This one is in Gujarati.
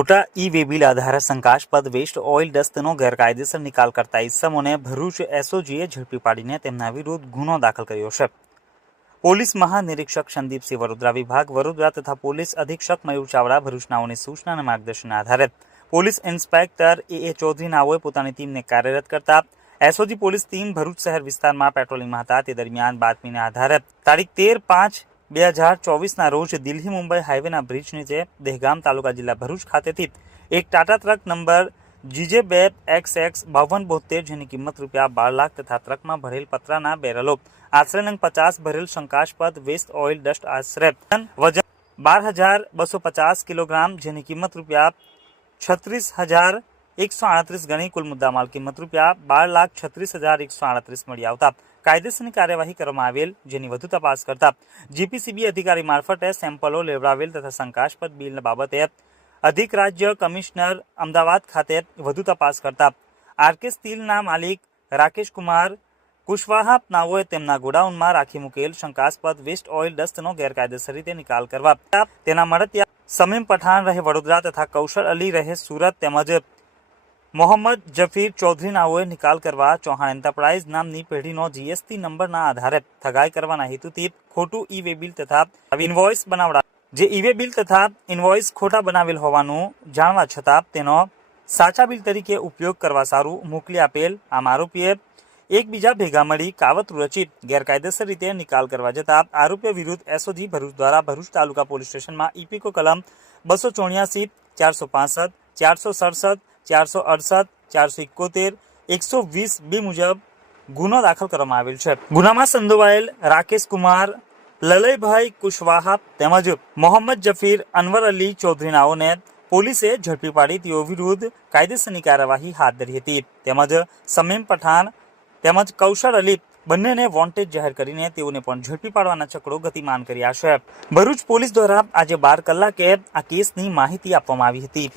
ખોટા ઈ-વે બિલ આધારે શંકાસ્પદ વેસ્ટ ઓઇલ ડસ્ટનો ગેરકાયદેસર નિકાલ કરતા ઇસમોને ભરૂચ એસઓજીએ ઝડપી પાડીને તેમના વિરુદ્ધ ગુનો દાખલ કર્યો છે. પોલીસ મહાનિરીક્ષક સંદીપસિંહ વડોદરા, વિભાગ વડોદરા તથા પોલીસ અધિક્ષક મયુર ચાવડા ભરૂચનાઓની સૂચના અને માર્ગદર્શનના આધારે પોલીસ ઇન્સ્પેક્ટર એ ચૌધરી નાઓએ પોતાની ટીમને કાર્યરત કરતા એસઓજી પોલીસ ટીમ ભરૂચ શહેર વિસ્તારમાં પેટ્રોલિંગમાં હતા. તે દરમિયાન બાતમીના આધારે તારીખ 13/5/2024ના રોજ દિલ્હી મુંબઈ હાઈવેના બ્રિજ નીચે દહેગામ તાલુકા જિલ્લા ભરૂચ ખાતેથી એક ટાટા ટ્રક નંબર GJ2XX 5272 જેની કિંમત ₹12 લાખ તથા ટ્રકમાં ભરેલ પતરાના બેરલો આશરે નંગ 50 ભરેલ શંકાસ્પદ વેસ્ટ ઓઇલ ડસ્ટ આશરે વજન 12,250 કિલોગ્રામ જેની કિંમત ₹36,138 ગણી કુલ મુદ્દામાલ કિંમત ₹12,36,138 મળી આવતા કાયદેસરની કાર્યવાહી કરવામાં આવેલ, જેની વધુ તપાસ કરતા જીપીસીબી અધિકારી મારફતે સેમ્પલો લેવડાવેલ તથા શંકાસ્પદ બિલ બાબતે અધિક રાજ્ય કમિશનર અમદાવાદ ખાતે વધુ તપાસ કરતા આરકે સ્ટીલના માલિક રાકેશ કુમાર કુશવાહા નાઓએ તેમના ગોડાઉનમાં રાખી મૂકેલ શંકાસ્પદ વેસ્ટ ઓઇલ ડસ્ટનો ગેરકાયદેસર રીતે નિકાલ કરવા તેના મળતિયા સમીમ પઠાણ રહે વડોદરા તથા કૌશલ અલી રહે સુરત તેમજ મોહમ્મદ જફીર ચૌધરી નાઓએ નિકાલ કરવા ચૌહાણ એન્ટરપ્રાઇઝ નામની પેઢીનો જીએસટી નંબરના આધારે ઠગાઈ કરવાના હેતુથી ખોટું ઈ-વે બિલ તથા ઇનવોઇસ બનાવડા જે ઈ-વે બિલ તથા ઇનવોઇસ ખોટા બનાવેલ હોવાનું જાણવા છતાં તેનો સાચા બિલ તરીકે ઉપયોગ કરવા સારું મોકલી આપેલ આમ આરોપીએ એકબીજા ભેગા મળી કાવતરું રચિત ગેરકાયદેસર રીતે નિકાલ કરવા જતા આરોપીઓ વિરુદ્ધ એસઓજી ભરૂચ દ્વારા ભરૂચ તાલુકા પોલીસ સ્ટેશનમાં ઇપીકો કલમ 284, 465, 467, 468, 471, 120 બી મુજબ ગુનો દાખલ કરવામાં આવેલ છે. ગુનામાં સંડોવાયેલ રાકેશ કુમાર લલયભાઈ કુશવાહા તેમજ મોહમ્મદ જફીર અનવર અલી ચૌધરી નાઓને પોલીસે ઝડપી પાડી તેઓ વિરુદ્ધ કાયદેસરની કાર્યવાહી હાથ ધરી હતી. તેમજ સમીમ પઠાણ તેમજ કૌશલ અલી બંનેને વોન્ટેડ જાહેર કરીને તેઓને પણ ઝડપી પાડવાના ચક્રો ગતિમાન કર્યા છે. ભરૂચ પોલીસ દ્વારા આજે 12 કલાકે આ કેસની માહિતી આપવામાં આવી હતી.